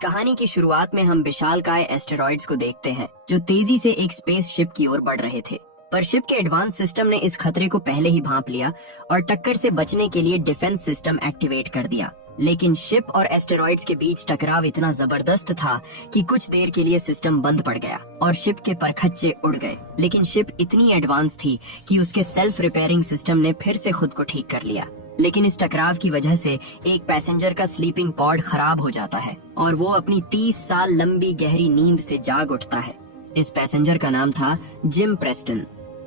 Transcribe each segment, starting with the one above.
कहानी की शुरुआत में हम विशालकाय एस्टेरॉइड्स को देखते हैं जो तेजी से एक स्पेस शिप की ओर बढ़ रहे थे। पर शिप के एडवांस सिस्टम ने इस खतरे को पहले ही भांप लिया और टक्कर से बचने के लिए डिफेंस सिस्टम एक्टिवेट कर दिया। लेकिन शिप और एस्टेरॉइड्स के बीच टकराव इतना जबरदस्त था कि कुछ देर के लिए सिस्टम बंद पड़ गया और शिप के परखच्चे उड़ गए। लेकिन शिप इतनी एडवांस थी कि उसके सेल्फ रिपेयरिंग सिस्टम ने फिर से खुद को ठीक कर लिया। लेकिन इस टकराव की वजह से एक पैसेंजर का स्लीपिंग पॉड खराब हो जाता है और वो अपनी 30 साल लंबी गहरी नींद से जाग उठता है। इस पैसेंजर का नाम था जिम प्रेस्टन।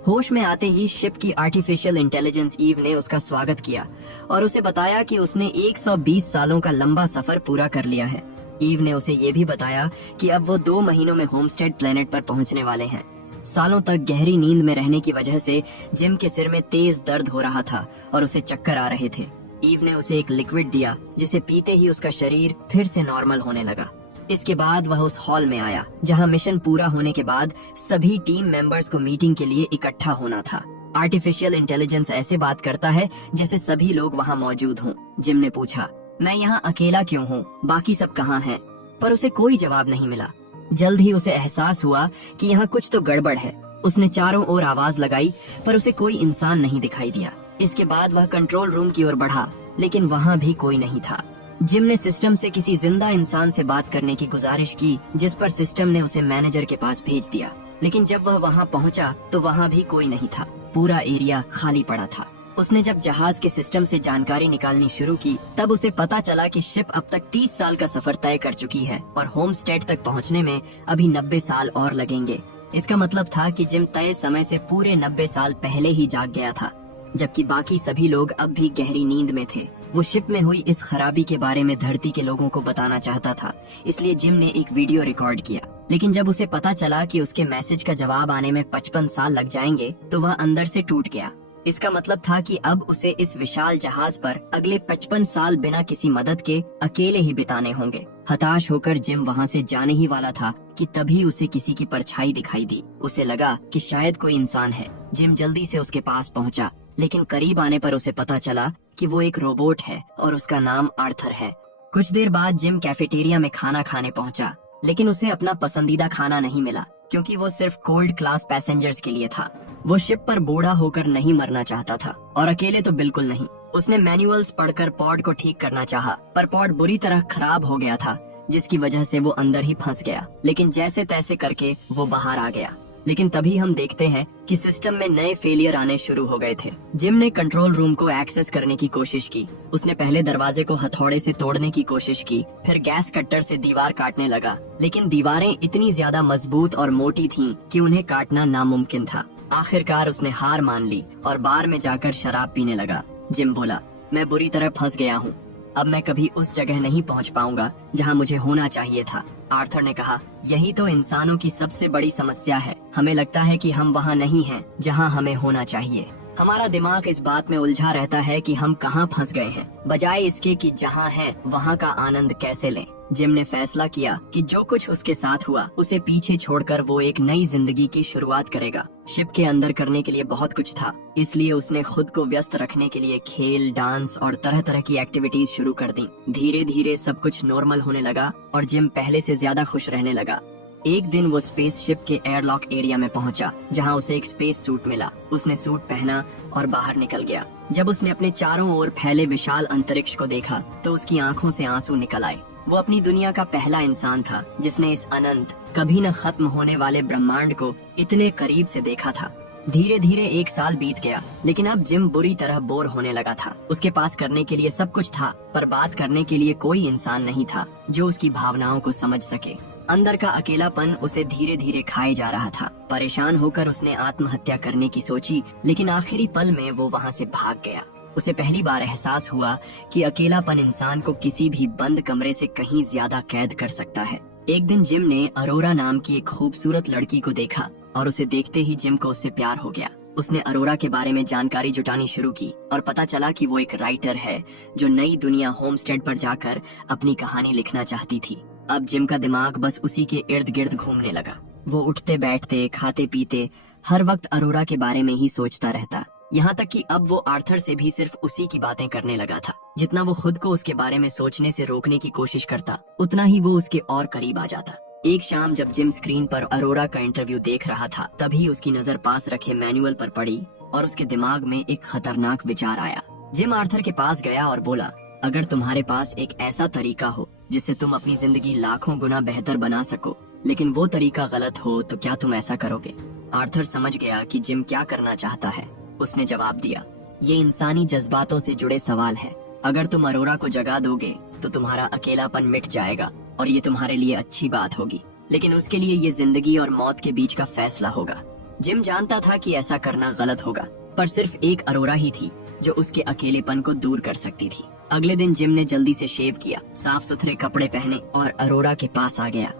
होश में आते ही शिप की आर्टिफिशियल इंटेलिजेंस ईव ने उसका स्वागत किया और उसे बताया कि उसने 120 सालों का लंबा सफर पूरा कर लिया है। ईव ने उसे ये भी बताया कि अब वो 2 महीनों में होमस्टेड प्लेनेट पर पहुंचने वाले हैं। सालों तक गहरी नींद में रहने की वजह से जिम के सिर में तेज दर्द हो रहा था और उसे चक्कर आ रहे थे। ईव ने उसे एक लिक्विड दिया जिसे पीते ही उसका शरीर फिर से नॉर्मल होने लगा। इसके बाद वह उस हॉल में आया जहां मिशन पूरा होने के बाद सभी टीम मेंबर्स को मीटिंग के लिए इकट्ठा होना था। आर्टिफिशियल इंटेलिजेंस ऐसे बात करता है जैसे सभी लोग वहां मौजूद हों। जिम ने पूछा, मैं यहाँ अकेला क्यों हूँ, बाकी सब कहाँ हैं? पर उसे कोई जवाब नहीं मिला। जल्द ही उसे एहसास हुआ कि यहाँ कुछ तो गड़बड़ है। उसने चारों ओर आवाज लगाई पर उसे कोई इंसान नहीं दिखाई दिया। इसके बाद वह कंट्रोल रूम की ओर बढ़ा लेकिन वहाँ भी कोई नहीं था। जिम ने सिस्टम से किसी जिंदा इंसान से बात करने की गुजारिश की जिस पर सिस्टम ने उसे मैनेजर के पास भेज दिया। लेकिन जब वह वहाँ पहुँचा तो वहाँ भी कोई नहीं था। पूरा एरिया खाली पड़ा था। उसने जब जहाज के सिस्टम से जानकारी निकालनी शुरू की तब उसे पता चला कि शिप अब तक 30 साल का सफर तय कर चुकी है और होमस्टेड तक पहुंचने में अभी 90 साल और लगेंगे। इसका मतलब था कि जिम तय समय से पूरे 90 साल पहले ही जाग गया था, जबकि बाकी सभी लोग अब भी गहरी नींद में थे। वो शिप में हुई इस खराबी के बारे में धरती के लोगों को बताना चाहता था, इसलिए जिम ने एक वीडियो रिकॉर्ड किया। लेकिन जब उसे पता चला कि उसके मैसेज का जवाब आने में 55 साल लग जाएंगे तो वह अंदर से टूट गया। इसका मतलब था कि अब उसे इस विशाल जहाज पर अगले 55 साल बिना किसी मदद के अकेले ही बिताने होंगे। हताश होकर जिम वहाँ से जाने ही वाला था कि तभी उसे किसी की परछाई दिखाई दी। उसे लगा कि शायद कोई इंसान है। जिम जल्दी से उसके पास पहुँचा लेकिन करीब आने पर उसे पता चला कि वो एक रोबोट है और उसका नाम आर्थर है। कुछ देर बाद जिम कैफेटेरिया में खाना खाने पहुँचा लेकिन उसे अपना पसंदीदा खाना नहीं मिला क्योंकि वो सिर्फ कोल्ड क्लास पैसेंजर्स के लिए था। वो शिप पर बूढ़ा होकर नहीं मरना चाहता था और अकेले तो बिल्कुल नहीं। उसने मैनुअल्स पढ़कर पॉड को ठीक करना चाहा पर पॉड बुरी तरह खराब हो गया था जिसकी वजह से वो अंदर ही फंस गया। लेकिन जैसे तैसे करके वो बाहर आ गया। लेकिन तभी हम देखते हैं कि सिस्टम में नए फेलियर आने शुरू हो गए थे। जिम ने कंट्रोल रूम को एक्सेस करने की कोशिश की। उसने पहले दरवाजे को हथौड़े से तोड़ने की कोशिश की, फिर गैस कट्टर से दीवार काटने लगा। लेकिन दीवारें इतनी ज्यादा मजबूत और मोटी थीं कि उन्हें काटना नामुमकिन था। आखिरकार उसने हार मान ली और बार में जाकर शराब पीने लगा। जिम बोला, मैं बुरी तरह फंस गया हूँ। अब मैं कभी उस जगह नहीं पहुँच पाऊंगा जहाँ मुझे होना चाहिए था। आर्थर ने कहा, यही तो इंसानों की सबसे बड़ी समस्या है। हमें लगता है कि हम वहाँ नहीं हैं जहाँ हमें होना चाहिए। हमारा दिमाग इस बात में उलझा रहता है कि हम कहाँ फंस गए हैं, बजाय इसके कि जहाँ हैं वहाँ का आनंद कैसे लें। जिम ने फैसला किया कि जो कुछ उसके साथ हुआ उसे पीछे छोड़कर वो एक नई जिंदगी की शुरुआत करेगा। शिप के अंदर करने के लिए बहुत कुछ था, इसलिए उसने खुद को व्यस्त रखने के लिए खेल, डांस और तरह तरह की एक्टिविटीज शुरू कर दी। धीरे धीरे सब कुछ नॉर्मल होने लगा और जिम पहले से ज्यादा खुश रहने लगा। एक दिन वो स्पेस शिप के एयरलॉक एरिया में पहुंचा जहां उसे एक स्पेस सूट मिला। उसने सूट पहना और बाहर निकल गया। जब उसने अपने चारों ओर फैले विशाल अंतरिक्ष को देखा तो उसकी आंखों से आंसू निकल आए। वो अपनी दुनिया का पहला इंसान था जिसने इस अनंत, कभी न खत्म होने वाले ब्रह्मांड को इतने करीब से देखा था। धीरे धीरे 1 साल बीत गया लेकिन अब जिम बुरी तरह बोर होने लगा था। उसके पास करने के लिए सब कुछ था पर बात करने के लिए कोई इंसान नहीं था जो उसकी भावनाओं को समझ सके। अंदर का अकेलापन उसे धीरे धीरे खाए जा रहा था। परेशान होकर उसने आत्महत्या करने की सोची लेकिन आखिरी पल में वो वहाँ से भाग गया। उसे पहली बार एहसास हुआ कि अकेलापन इंसान को किसी भी बंद कमरे से कहीं ज्यादा कैद कर सकता है। एक दिन जिम ने अरोरा नाम की एक खूबसूरत लड़की को देखा और उसे देखते ही जिम को उससे प्यार हो गया। उसने अरोरा के बारे में जानकारी जुटानी शुरू की और पता चला कि वो एक राइटर है जो नई दुनिया होमस्टेड पर जाकर अपनी कहानी लिखना चाहती थी। अब जिम का दिमाग बस उसी के इर्द गिर्द घूमने लगा। वो उठते बैठते, खाते पीते हर वक्त अरोरा के बारे में ही सोचता रहता। यहाँ तक कि अब वो आर्थर से भी सिर्फ उसी की बातें करने लगा था। जितना वो खुद को उसके बारे में सोचने से रोकने की कोशिश करता, उतना ही वो उसके और करीब आ जाता। एक शाम जब जिम स्क्रीन पर अरोरा का इंटरव्यू देख रहा था, तभी उसकी नजर पास रखे मैनुअल पर पड़ी और उसके दिमाग में एक खतरनाक विचार आया। जिम आर्थर के पास गया और बोला, अगर तुम्हारे पास एक ऐसा तरीका हो जिससे तुम अपनी जिंदगी लाखों गुना बेहतर बना सको, लेकिन वो तरीका गलत हो, तो क्या तुम ऐसा करोगे? आर्थर समझ गया कि जिम क्या करना चाहता है। उसने जवाब दिया, ये इंसानी जज्बातों से जुड़े सवाल है। अगर तुम अरोरा को जगा दोगे तो तुम्हारा अकेलापन मिट जाएगा और ये तुम्हारे लिए अच्छी बात होगी, लेकिन उसके लिए ये जिंदगी और मौत के बीच का फैसला होगा। जिम जानता था कि ऐसा करना गलत होगा, पर सिर्फ एक अरोरा ही थी जो उसके अकेलेपन को दूर कर सकती थी। अगले दिन जिम ने जल्दी से शेव किया, साफ सुथरे कपड़े पहने और अरोरा के पास आ गया।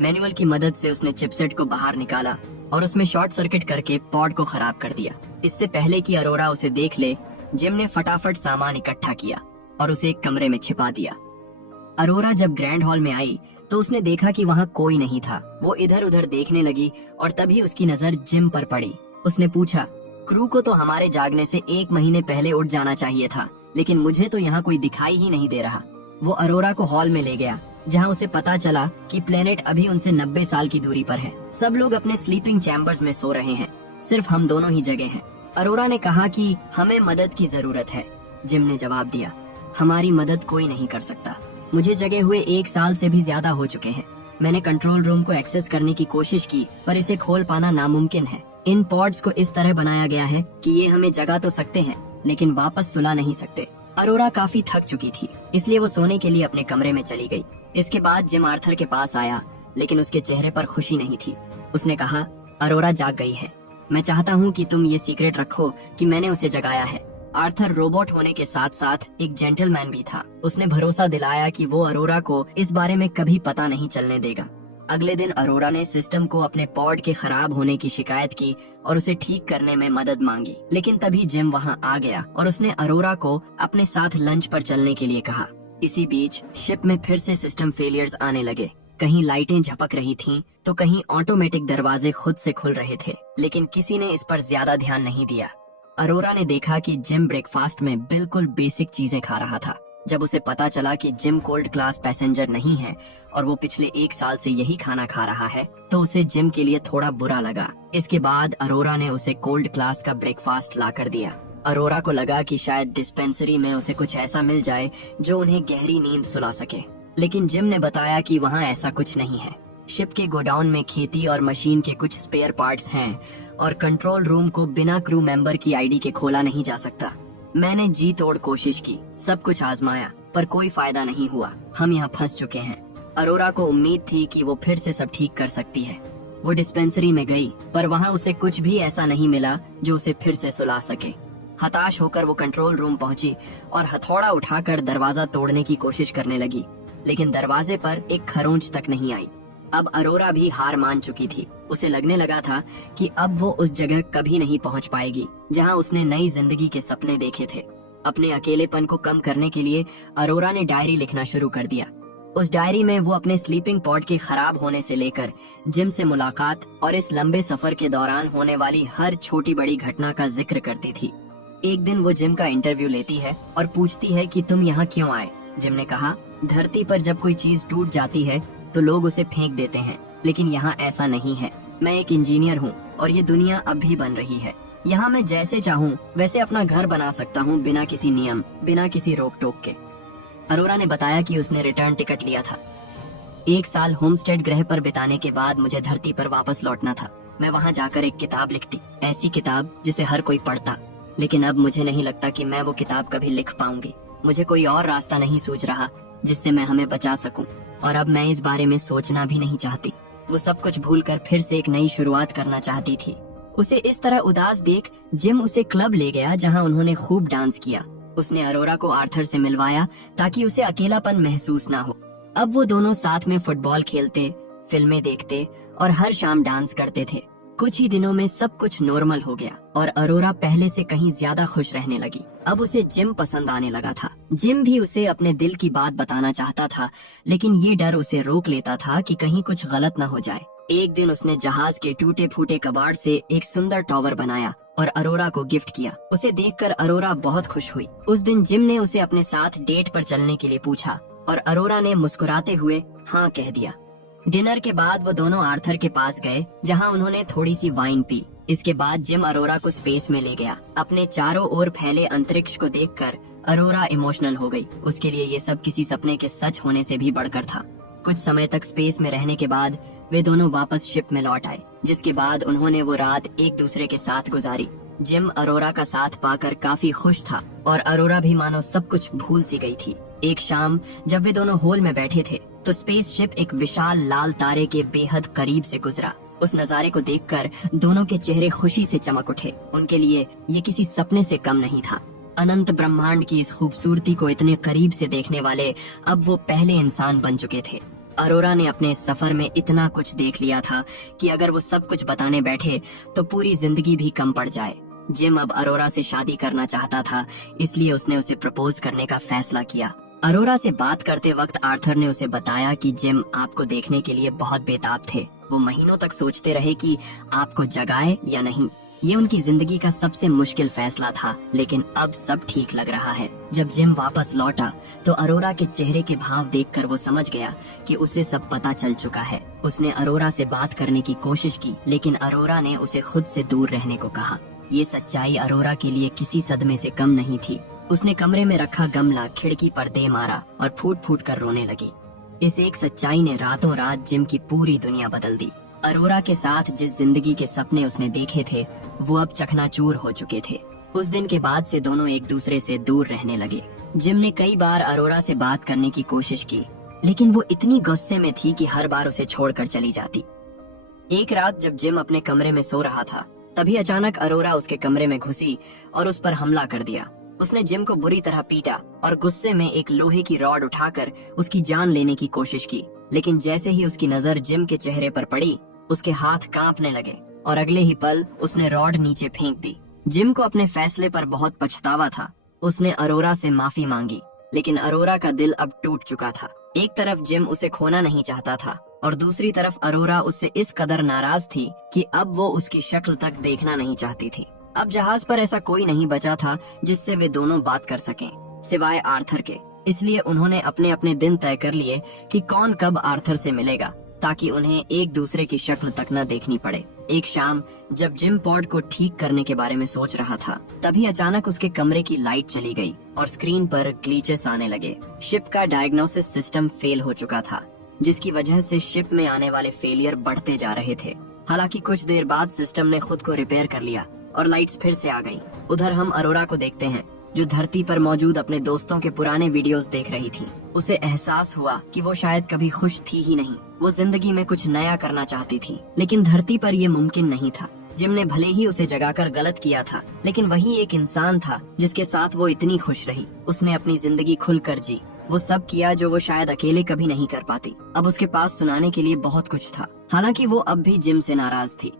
मैनुअल की मदद से उसने चिपसेट को बाहर निकाला और उसमें शॉर्ट सर्किट करके पॉड को खराब कर दिया। इससे पहले कि अरोरा उसे देख ले, जिम ने फटाफट सामान इकट्ठा किया और उसे एक कमरे में छिपा दिया। अरोरा जब ग्रैंड हॉल में आई तो उसने देखा कि वहाँ कोई नहीं था। वो इधर उधर देखने लगी और तभी उसकी नजर जिम पर पड़ी। उसने पूछा, क्रू को तो हमारे जागने से 1 महीने पहले उठ जाना चाहिए था, लेकिन मुझे तो यहाँ कोई दिखाई ही नहीं दे रहा। वो अरोरा को हॉल में ले गया, जहाँ उसे पता चला कि प्लेनेट अभी उनसे 90 साल की दूरी पर है। सब लोग अपने स्लीपिंग चैम्बर्स में सो रहे हैं, सिर्फ हम दोनों ही जगे हैं। अरोरा ने कहा कि हमें मदद की जरूरत है। जिम ने जवाब दिया, हमारी मदद कोई नहीं कर सकता। मुझे जगे हुए 1 साल से भी ज्यादा हो चुके हैं। मैंने कंट्रोल रूम को एक्सेस करने की कोशिश की, पर इसे खोल पाना नामुमकिन है। इन पॉड्स को इस तरह बनाया गया है कि ये हमें जगा तो सकते हैं, लेकिन वापस सुला नहीं सकते। अरोरा काफी थक चुकी थी, इसलिए वो सोने के लिए अपने कमरे में चली गई। इसके बाद जिम आर्थर के पास आया, लेकिन उसके चेहरे पर खुशी नहीं थी। उसने कहा, अरोरा जाग गई है। मैं चाहता हूँ कि तुम ये सीक्रेट रखो कि मैंने उसे जगाया है। आर्थर रोबोट होने के साथ साथ एक जेंटलमैन भी था। उसने भरोसा दिलाया कि वो अरोरा को इस बारे में कभी पता नहीं चलने देगा। अगले दिन अरोरा ने सिस्टम को अपने पॉड के खराब होने की शिकायत की और उसे ठीक करने में मदद मांगी, लेकिन तभी जिम वहाँ आ गया और उसने अरोरा को अपने साथ लंच पर चलने के लिए कहा। इसी बीच शिप में फिर से सिस्टम फेलियर्स आने लगे। कहीं लाइटें झपक रही थीं, तो कहीं ऑटोमेटिक दरवाजे खुद से खुल रहे थे, लेकिन किसी ने इस पर ज्यादा ध्यान नहीं दिया। अरोरा ने देखा कि जिम ब्रेकफास्ट में बिल्कुल बेसिक चीजें खा रहा था। जब उसे पता चला कि जिम कोल्ड क्लास पैसेंजर नहीं है और वो पिछले 1 साल से यही खाना खा रहा है, तो उसे जिम के लिए थोड़ा बुरा लगा। इसके बाद अरोरा ने उसे कोल्ड क्लास का ब्रेकफास्ट ला कर दिया। अरोरा को लगा कि शायद डिस्पेंसरी में उसे कुछ ऐसा मिल जाए जो उन्हें गहरी नींद सुला सके, लेकिन जिम ने बताया कि वहाँ ऐसा कुछ नहीं है। शिप के गोडाउन में खेती और मशीन के कुछ स्पेयर पार्ट्स हैं और कंट्रोल रूम को बिना क्रू मेंबर की आईडी के खोला नहीं जा सकता। मैंने जी तोड़ कोशिश की, सब कुछ आजमाया, पर कोई फायदा नहीं हुआ। हम यहाँ फंस चुके हैं। अरोरा को उम्मीद थी कि वो फिर से सब ठीक कर सकती है। वो डिस्पेंसरी में गई, पर वहाँ उसे कुछ भी ऐसा नहीं मिला जो उसे फिर से सुला सके। हताश होकर वो कंट्रोल रूम पहुंची और हथौड़ा उठाकर दरवाजा तोड़ने की कोशिश करने लगी, लेकिन दरवाजे पर एक खरोंच तक नहीं आई। अब अरोरा भी हार मान चुकी थी। उसे लगने लगा था कि अब वो उस जगह कभी नहीं पहुंच पाएगी जहां उसने नई जिंदगी के सपने देखे थे। अपने अकेलेपन को कम करने के लिए अरोरा ने डायरी लिखना शुरू कर दिया। उस डायरी में वो अपने स्लीपिंग पॉड के खराब होने से लेकर जिम से मुलाकात और इस लंबे सफर के दौरान होने वाली हर छोटी बड़ी घटना का जिक्र करती थी। एक दिन वो जिम का इंटरव्यू लेती है और पूछती है कि तुम यहाँ क्यों आए। जिम ने कहा, धरती पर जब कोई चीज टूट जाती है तो लोग उसे फेंक देते हैं, लेकिन यहाँ ऐसा नहीं है। मैं एक इंजीनियर हूँ और ये दुनिया अब भी बन रही है। यहाँ मैं जैसे चाहूँ वैसे अपना घर बना सकता हूँ, बिना किसी नियम, बिना किसी रोक टोक के। अरोरा ने बताया कि उसने रिटर्न टिकट लिया था। 1 साल होमस्टेड ग्रह पर बिताने के बाद मुझे धरती पर वापस लौटना था। मैं वहाँ जाकर एक किताब लिखती, ऐसी किताब जिसे हर कोई पढ़ता। लेकिन अब मुझे नहीं लगता कि मैं वो किताब कभी लिख पाऊंगी। मुझे कोई और रास्ता नहीं सूझ रहा जिससे मैं हमें बचा सकूं, और अब मैं इस बारे में सोचना भी नहीं चाहती। वो सब कुछ भूलकर फिर से एक नई शुरुआत करना चाहती थी। उसे इस तरह उदास देख जिम उसे क्लब ले गया जहां उन्होंने खूब डांस किया। उसने अरोरा को आर्थर से मिलवाया ताकि उसे अकेलापन महसूस ना हो। अब वो दोनों साथ में फुटबॉल खेलते, फिल्में देखते और हर शाम डांस करते थे। कुछ ही दिनों में सब कुछ नॉर्मल हो गया और अरोरा पहले से कहीं ज्यादा खुश रहने लगी। अब उसे जिम पसंद आने लगा था। जिम भी उसे अपने दिल की बात बताना चाहता था, लेकिन ये डर उसे रोक लेता था कि कहीं कुछ गलत न हो जाए। एक दिन उसने जहाज के टूटे फूटे कबाड़ से एक सुंदर टॉवर बनाया और अरोरा को गिफ्ट किया। उसे देखकर अरोरा बहुत खुश हुई। उस दिन जिम ने उसे अपने साथ डेट पर चलने के लिए पूछा और अरोरा ने मुस्कुराते हुए हाँ कह दिया। डिनर के बाद वो दोनों आर्थर के पास गए, जहाँ उन्होंने थोड़ी सी वाइन पी। इसके बाद जिम अरोरा को स्पेस में ले गया। अपने चारों ओर फैले अंतरिक्ष को देखकर अरोरा इमोशनल हो गई। उसके लिए ये सब किसी सपने के सच होने से भी बढ़कर था। कुछ समय तक स्पेस में रहने के बाद वे दोनों वापस शिप में लौट आए, जिसके बाद उन्होंने वो रात एक दूसरे के साथ गुजारी। जिम अरोरा का साथ पाकर काफी खुश था और अरोरा भी मानो सब कुछ भूल सी गई थी। एक शाम जब वे दोनों हॉल में बैठे थे तो स्पेस शिप एक विशाल लाल तारे के बेहद करीब से गुजरा। उस नजारे को देखकर दोनों के चेहरे खुशी से चमक उठे। उनके लिए ये किसी सपने से कम नहीं था। अनंत ब्रह्मांड की इस खूबसूरती को इतने करीब से देखने वाले अब वो पहले इंसान बन चुके थे। अरोरा ने अपने सफर में इतना कुछ देख लिया था कि अगर वो सब कुछ बताने बैठे तो पूरी जिंदगी भी कम पड़ जाए। जिम अब अरोरा से शादी करना चाहता था, इसलिए उसने उसे प्रपोज करने का फैसला किया। अरोरा से बात करते वक्त आर्थर ने उसे बताया कि जिम आपको देखने के लिए बहुत बेताब थे। वो महीनों तक सोचते रहे कि आपको जगाए या नहीं। ये उनकी जिंदगी का सबसे मुश्किल फैसला था, लेकिन अब सब ठीक लग रहा है। जब जिम वापस लौटा तो अरोरा के चेहरे के भाव देखकर वो समझ गया कि उसे सब पता चल चुका है। उसने अरोरा से बात करने की कोशिश की, लेकिन अरोरा ने उसे खुद से दूर रहने को कहा। ये सच्चाई अरोरा के लिए किसी सदमे से कम नहीं थी। उसने कमरे में रखा गमला खिड़की पर दे मारा और फूट फूट कर रोने लगी। इस एक सच्चाई ने रातों रात जिम की पूरी दुनिया बदल दी। अरोरा के साथ जिस जिंदगी के सपने उसने देखे थे वो अब चकनाचूर हो चुके थे। उस दिन के बाद से दोनों एक दूसरे से दूर रहने लगे। जिम ने कई बार अरोरा से बात करने की कोशिश की, लेकिन वो इतनी गुस्से में थी कि हर बार उसे छोड़कर चली जाती। एक रात जब जिम अपने कमरे में सो रहा था, तभी अचानक अरोरा उसके कमरे में घुसी और उस पर हमला कर दिया। उसने जिम को बुरी तरह पीटा और गुस्से में एक लोहे की रॉड उठाकर उसकी जान लेने की कोशिश की, लेकिन जैसे ही उसकी नजर जिम के चेहरे पर पड़ी, उसके हाथ कांपने लगे और अगले ही पल उसने रॉड नीचे फेंक दी। जिम को अपने फैसले पर बहुत पछतावा था। उसने अरोरा से माफी मांगी, लेकिन अरोरा का दिल अब टूट चुका था। एक तरफ जिम उसे खोना नहीं चाहता था और दूसरी तरफ अरोरा उससे इस कदर नाराज थी कि अब वो उसकी शक्ल तक देखना नहीं चाहती थी। अब जहाज पर ऐसा कोई नहीं बचा था जिससे वे दोनों बात कर सकें, सिवाय आर्थर के। इसलिए उन्होंने अपने अपने दिन तय कर लिए कि कौन कब आर्थर से मिलेगा, ताकि उन्हें एक दूसरे की शक्ल तक न देखनी पड़े। एक शाम जब जिम पॉड को ठीक करने के बारे में सोच रहा था, तभी अचानक उसके कमरे की लाइट चली गई और स्क्रीन पर ग्लिचेस आने लगे। शिप का डायग्नोसिस सिस्टम फेल हो चुका था, जिसकी वजह से शिप में आने वाले फेलियर बढ़ते जा रहे थे। हालांकि कुछ देर बाद सिस्टम ने खुद को रिपेयर कर लिया और लाइट्स फिर से आ गई। उधर हम अरोरा को देखते हैं, जो धरती पर मौजूद अपने दोस्तों के पुराने वीडियोस देख रही थी। उसे एहसास हुआ कि वो शायद कभी खुश थी ही नहीं। वो जिंदगी में कुछ नया करना चाहती थी, लेकिन धरती पर ये मुमकिन नहीं था। जिम ने भले ही उसे जगाकर गलत किया था, लेकिन वही एक इंसान था जिसके साथ वो इतनी खुश रही। उसने अपनी जिंदगी खुलकर जी, वो सब किया जो वो शायद अकेले कभी नहीं कर पाती। अब उसके पास सुनाने के लिए बहुत कुछ था। हालांकि वो अब भी जिम से नाराज थी।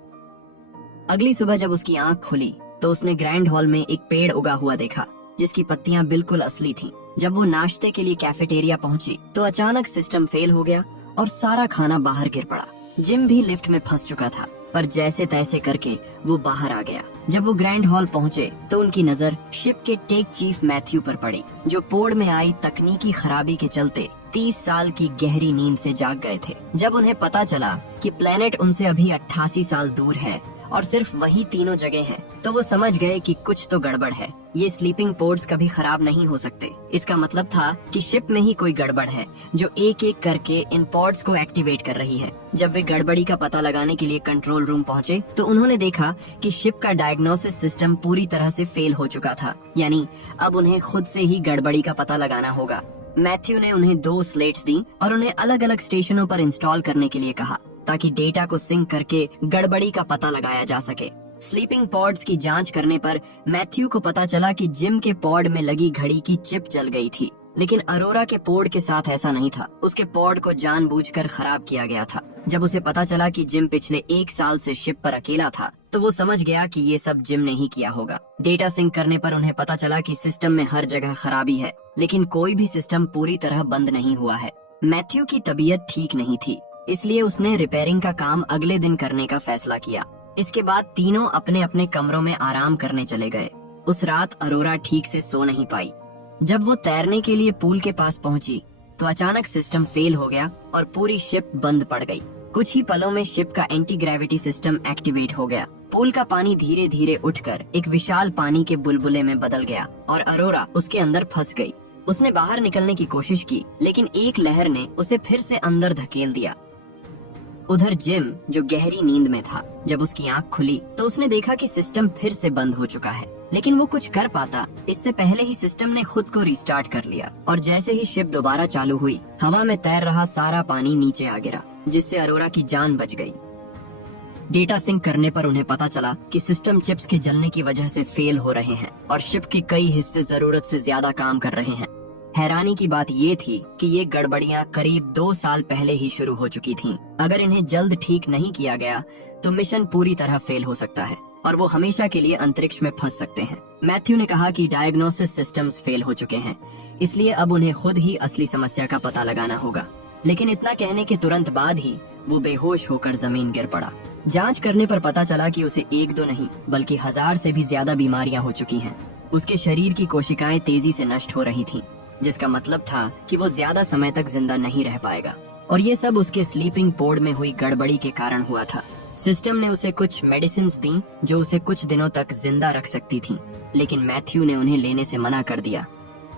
अगली सुबह जब उसकी आंख खुली तो उसने ग्रैंड हॉल में एक पेड़ उगा हुआ देखा, जिसकी पत्तियां बिल्कुल असली थीं। जब वो नाश्ते के लिए कैफेटेरिया पहुंची तो अचानक सिस्टम फेल हो गया और सारा खाना बाहर गिर पड़ा। जिम भी लिफ्ट में फंस चुका था, पर जैसे तैसे करके वो बाहर आ गया। जब वो ग्रैंड हॉल पहुंचे तो उनकी नजर शिप के टेक चीफ मैथ्यू पर पड़ी, जो पोर्ट में आई तकनीकी खराबी के चलते 30 साल की गहरी नींद से जाग गए थे। जब उन्हें पता चला कि प्लेनेट उनसे अभी 88 साल दूर है और सिर्फ वही तीनों जगह हैं, तो वो समझ गए कि कुछ तो गड़बड़ है। ये स्लीपिंग पोड्स कभी खराब नहीं हो सकते। इसका मतलब था कि शिप में ही कोई गड़बड़ है, जो एक एक करके इन पॉड्स को एक्टिवेट कर रही है। जब वे गड़बड़ी का पता लगाने के लिए कंट्रोल रूम पहुंचे तो उन्होंने देखा कि शिप का डायग्नोसिस सिस्टम पूरी तरह से फेल हो चुका था। यानी अब उन्हें खुद से ही गड़बड़ी का पता लगाना होगा। मैथ्यू ने उन्हें 2 स्लेट्स दी और उन्हें अलग अलग स्टेशनों पर इंस्टॉल करने के लिए कहा, ताकि डेटा को सिंक करके गड़बड़ी का पता लगाया जा सके। स्लीपिंग पॉड्स की जांच करने पर मैथ्यू को पता चला कि जिम के पॉड में लगी घड़ी की चिप जल गई थी, लेकिन अरोरा के पॉड के साथ ऐसा नहीं था। उसके पॉड को जानबूझकर खराब किया गया था। जब उसे पता चला कि जिम पिछले 1 साल से शिप पर अकेला था, तो वो समझ गया कि ये सब जिम ने ही किया होगा। डेटा सिंक करने पर उन्हें पता चला कि सिस्टम में हर जगह खराबी है, लेकिन कोई भी सिस्टम पूरी तरह बंद नहीं हुआ है। मैथ्यू की तबीयत ठीक नहीं थी, इसलिए उसने रिपेयरिंग का काम अगले दिन करने का फैसला किया। इसके बाद तीनों अपने अपने कमरों में आराम करने चले गए। उस रात अरोरा ठीक से सो नहीं पाई। जब वो तैरने के लिए पूल के पास पहुंची तो अचानक सिस्टम फेल हो गया और पूरी शिप बंद पड़ गई। कुछ ही पलों में शिप का एंटी ग्रेविटी सिस्टम एक्टिवेट हो गया। पूल का पानी धीरे धीरे उठकर एक विशाल पानी के बुलबुले में बदल गया और अरोरा उसके अंदर फंस गई। उसने बाहर निकलने की कोशिश की, लेकिन एक लहर ने उसे फिर से अंदर धकेल दिया। उधर जिम, जो गहरी नींद में था, जब उसकी आंख खुली तो उसने देखा कि सिस्टम फिर से बंद हो चुका है, लेकिन वो कुछ कर पाता इससे पहले ही सिस्टम ने खुद को रिस्टार्ट कर लिया और जैसे ही शिप दोबारा चालू हुई, हवा में तैर रहा सारा पानी नीचे आ गिरा, जिससे अरोरा की जान बच गई। डेटा सिंक करने पर उन्हें पता चला कि सिस्टम चिप्स के जलने की वजह से फेल हो रहे हैं और शिप के कई हिस्से जरूरत से ज्यादा काम कर रहे हैं। हैरानी की बात ये थी कि ये गड़बड़ियां करीब 2 साल पहले ही शुरू हो चुकी थीं। अगर इन्हें जल्द ठीक नहीं किया गया तो मिशन पूरी तरह फेल हो सकता है और वो हमेशा के लिए अंतरिक्ष में फंस सकते हैं। मैथ्यू ने कहा कि डायग्नोसिस सिस्टम्स फेल हो चुके हैं, इसलिए अब उन्हें खुद ही असली समस्या का पता लगाना होगा। लेकिन इतना कहने के तुरंत बाद ही वो बेहोश होकर जमीन गिर पड़ा। जांच करने पर पता चला कि उसे 1-2 नहीं बल्कि 1000 से भी ज्यादा बीमारियां हो चुकी हैं। उसके शरीर की कोशिकाएं तेजी से नष्ट हो रही थीं, जिसका मतलब था कि वो ज्यादा समय तक जिंदा नहीं रह पाएगा। और ये सब उसके स्लीपिंग पोड में हुई गड़बड़ी के कारण हुआ था। सिस्टम ने उसे कुछ मेडिसिन दी जो उसे कुछ दिनों तक जिंदा रख सकती थीं, लेकिन मैथ्यू ने उन्हें लेने से मना कर दिया।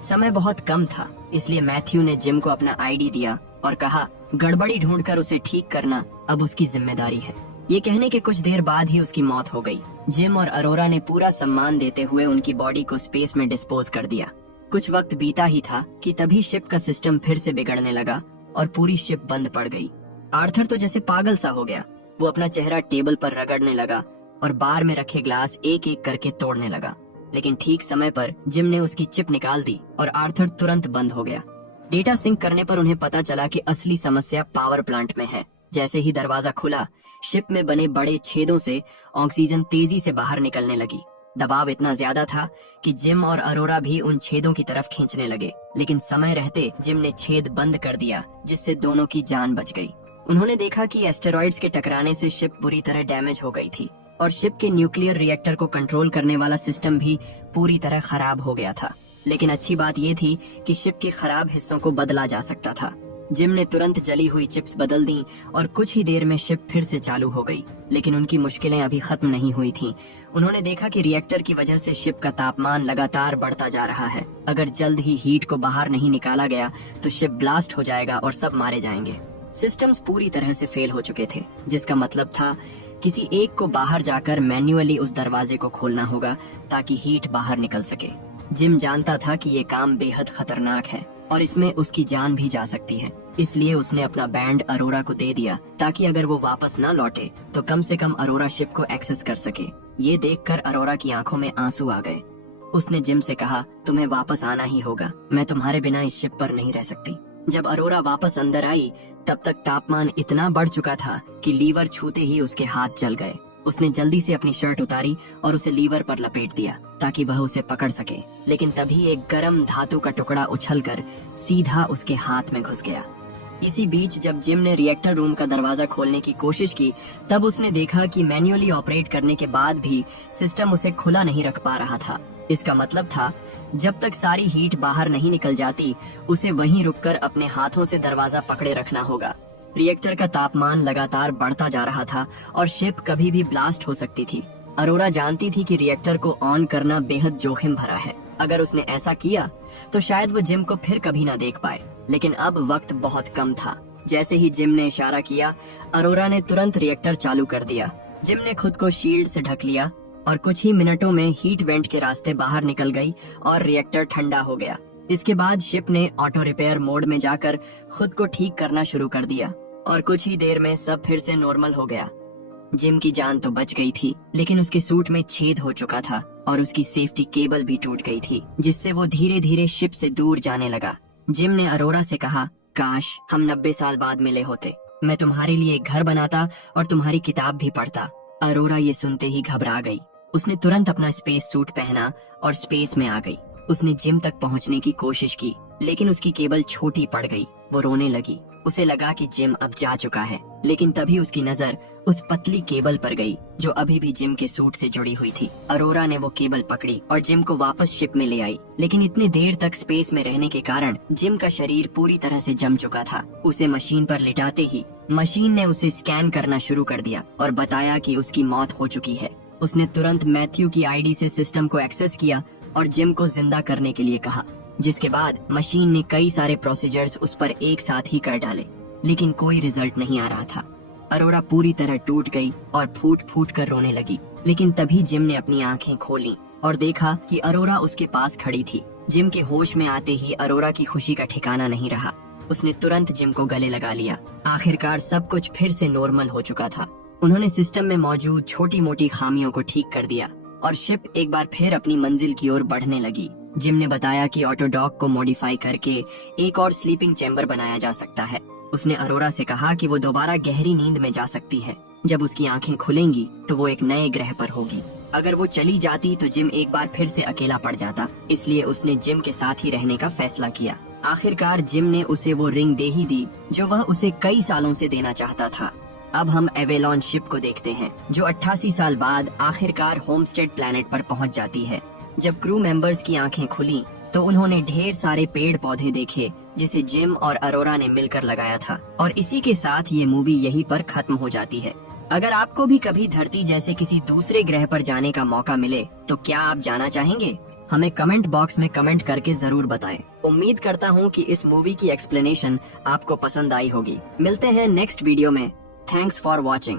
समय बहुत कम था, इसलिए मैथ्यू ने जिम को अपना आईडी दिया और कहा, गड़बड़ी ढूंढकर उसे ठीक करना अब उसकी जिम्मेदारी है। ये कहने के कुछ देर बाद ही उसकी मौत हो गई। जिम और अरोरा ने पूरा सम्मान देते हुए उनकी बॉडी को स्पेस में डिस्पोज कर दिया। कुछ वक्त बीता ही था कि तभी शिप का सिस्टम फिर से बिगड़ने लगा और पूरी शिप बंद पड़ गई। आर्थर तो जैसे पागल सा हो गया। वो अपना चेहरा टेबल पर रगड़ने लगा और बार में रखे ग्लास एक एक करके तोड़ने लगा। लेकिन ठीक समय पर जिम ने उसकी चिप निकाल दी और आर्थर तुरंत बंद हो गया। डेटा सिंक करने पर उन्हें पता चला कि असली समस्या पावर प्लांट में है। जैसे ही दरवाजा खुला, शिप में बने बड़े छेदों से ऑक्सीजन तेजी से बाहर निकलने लगी। दबाव इतना ज्यादा था कि जिम और अरोरा भी उन छेदों की तरफ खींचने लगे, लेकिन समय रहते जिम ने छेद बंद कर दिया, जिससे दोनों की जान बच गई। उन्होंने देखा कि एस्टेरॉइड्स के टकराने से शिप बुरी तरह डैमेज हो गई थी और शिप के न्यूक्लियर रिएक्टर को कंट्रोल करने वाला सिस्टम भी पूरी तरह खराब हो गया था। लेकिन अच्छी बात ये थी कि शिप के खराब हिस्सों को बदला जा सकता था। जिम ने तुरंत जली हुई चिप्स बदल दी और कुछ ही देर में शिप फिर से चालू हो गई। लेकिन उनकी मुश्किलें अभी खत्म नहीं हुई थीं। उन्होंने देखा कि रिएक्टर की वजह से शिप का तापमान लगातार बढ़ता जा रहा है। अगर जल्द ही हीट को बाहर नहीं निकाला गया तो शिप ब्लास्ट हो जाएगा और सब मारे जाएंगे। सिस्टम्स पूरी तरह से फेल हो चुके थे, जिसका मतलब था किसी एक को बाहर जाकर मैन्युअली उस दरवाजे को खोलना होगा ताकि हीट बाहर निकल सके। जिम जानता था कि ये काम बेहद खतरनाक है और इसमें उसकी जान भी जा सकती है, इसलिए उसने अपना बैंड अरोरा को दे दिया ताकि अगर वो वापस न लौटे तो कम से कम अरोरा शिप को एक्सेस कर सके। ये देखकर अरोरा की आंखों में आंसू आ गए। उसने जिम से कहा, तुम्हें वापस आना ही होगा, मैं तुम्हारे बिना इस शिप पर नहीं रह सकती। जब अरोरा वापस अंदर आई तब तक तापमान इतना बढ़ चुका था कि लीवर छूते ही उसके हाथ जल गए। उसने जल्दी से अपनी शर्ट उतारी और उसे लीवर पर लपेट दिया ताकि वह उसे पकड़ सके, लेकिन तभी एक गर्म धातु का टुकड़ा उछलकर सीधा उसके हाथ में घुस गया। इसी बीच जब जिम ने रिएक्टर रूम का दरवाजा खोलने की कोशिश की तब उसने देखा कि मैन्युअली ऑपरेट करने के बाद भी सिस्टम उसे खुला नहीं रख पा रहा था। इसका मतलब था जब तक सारी हीट बाहर नहीं निकल जाती उसे वहीं रुककर अपने हाथों से दरवाजा पकड़े रखना होगा। रिएक्टर का तापमान लगातार बढ़ता जा रहा था और शिप कभी भी ब्लास्ट हो सकती थी। अरोरा जानती थी कि रिएक्टर को ऑन करना बेहद जोखिम भरा है। अगर उसने ऐसा किया तो शायद वो जिम को फिर कभी ना देख पाए, लेकिन अब वक्त बहुत कम था। जैसे ही जिम ने इशारा किया, अरोरा ने तुरंत रिएक्टर चालू कर दिया। जिम ने खुद को शील्ड से ढक लिया और कुछ ही मिनटों में हीट वेंट के रास्ते बाहर निकल गई और रिएक्टर ठंडा हो गया। इसके बाद शिप ने ऑटो रिपेयर मोड में जाकर खुद को ठीक करना शुरू कर दिया और कुछ ही देर में सब फिर से नॉर्मल हो गया। जिम की जान तो बच गई थी, लेकिन उसके सूट में छेद हो चुका था और उसकी सेफ्टी केबल भी टूट गई थी, जिससे वो धीरे धीरे शिप से दूर जाने लगा। जिम ने अरोरा से कहा, काश हम 90 साल बाद मिले होते, मैं तुम्हारे लिए एक घर बनाता और तुम्हारी किताब भी पढ़ता। अरोरा ये सुनते ही घबरा गई। उसने तुरंत अपना स्पेस सूट पहना और स्पेस में आ गई। उसने जिम तक पहुंचने की कोशिश की, लेकिन उसकी केबल छोटी पड़ गई। वो रोने लगी। उसे लगा कि जिम अब जा चुका है। लेकिन तभी उसकी नजर उस पतली केबल पर गई जो अभी भी जिम के सूट से जुड़ी हुई थी। अरोरा ने वो केबल पकड़ी और जिम को वापस शिप में ले आई, लेकिन इतनी देर तक स्पेस में रहने के कारण जिम का शरीर पूरी तरह से जम चुका था। उसे मशीन पर लिटाते ही मशीन ने उसे स्कैन करना शुरू कर दिया और बताया कि उसकी मौत हो चुकी है। उसने तुरंत मैथ्यू की आईडी से सिस्टम को एक्सेस किया और जिम को जिंदा करने के लिए कहा, जिसके बाद मशीन ने कई सारे प्रोसीजर्स उस पर एक साथ ही कर डाले, लेकिन कोई रिजल्ट नहीं आ रहा था। अरोरा पूरी तरह टूट गई और फूट फूट कर रोने लगी। लेकिन तभी जिम ने अपनी आंखें खोली और देखा कि अरोरा उसके पास खड़ी थी। जिम के होश में आते ही अरोरा की खुशी का ठिकाना नहीं रहा। उसने तुरंत जिम को गले लगा लिया। आखिरकार सब कुछ फिर से नॉर्मल हो चुका था। उन्होंने सिस्टम में मौजूद छोटी मोटी खामियों को ठीक कर दिया और शिप एक बार फिर अपनी मंजिल की ओर बढ़ने लगी। जिम ने बताया कि ऑटोडॉक को मॉडिफाई करके एक और स्लीपिंग चैम्बर बनाया जा सकता है। उसने अरोरा से कहा कि वो दोबारा गहरी नींद में जा सकती है। जब उसकी आंखें खुलेंगी तो वो एक नए ग्रह पर होगी। अगर वो चली जाती तो जिम एक बार फिर से अकेला पड़ जाता, इसलिए उसने जिम के साथ ही रहने का फैसला किया। आखिरकार जिम ने उसे वो रिंग दे ही दी जो वह उसे कई सालों से देना चाहता था। अब हम एवेलॉन शिप को देखते हैं जो 88 साल बाद आखिरकार होमस्टेड प्लैनेट पर पहुंच जाती है। जब क्रू मेंबर्स की आंखें खुली तो उन्होंने ढेर सारे पेड़ पौधे देखे जिसे जिम और अरोरा ने मिलकर लगाया था। और इसी के साथ ये मूवी यहीं पर खत्म हो जाती है। अगर आपको भी कभी धरती जैसे किसी दूसरे ग्रह पर जाने का मौका मिले तो क्या आप जाना चाहेंगे? हमें कमेंट बॉक्स में कमेंट करके जरूर बताएं। उम्मीद करता हूँ कि इस मूवी की एक्सप्लेनेशन आपको पसंद आई होगी। मिलते हैं नेक्स्ट वीडियो में। Thanks for watching.